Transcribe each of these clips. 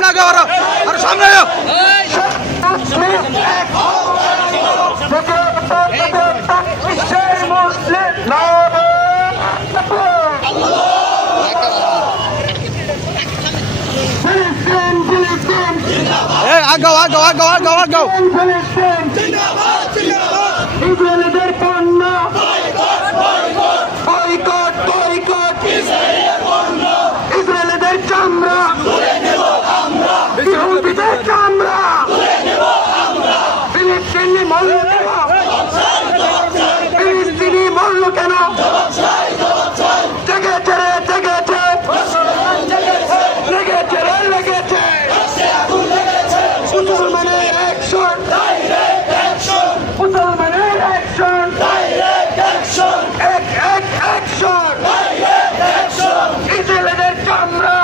সামনে আগে আর সামনে আগাও আগাও আগাও আগাও আগাও ইসরায়েলের পণ্য বয়কট বয়কট ইসরায়েলের চামড়া ইহুদিদের চামড়া ফিলিস্তিনি মূল্য কেন ফিলিস্তিনি মূল্য কেন জেগেছে রে জেগেছে লেগেছে রে লেগেছে মুসলমানের অ্যাকশন মুসলমানের অ্যাকশন এক এক অ্যাকশন ইসরায়েলের চামড়া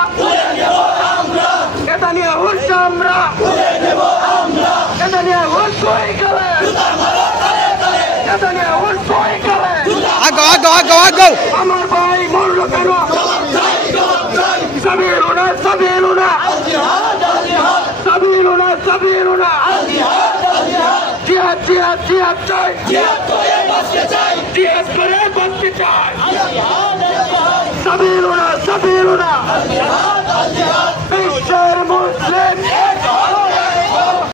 নেতানিয়াহুর চামড়া নেতানিয়াহুর সই গেলে নেতানিয়াহুর সই গেলে আগাও আগাও আগাও আগাও আমার ভাই মরল কেন সাবিরুনা সাবিরুনা সাবিরুনা সাবিরুনা জিহাদ জিহাদ জিহাদ চাই জিহাদ করে বাঁচতে চাই সাবিরুনা সাবিরুনা বিশ্বের মুসলিম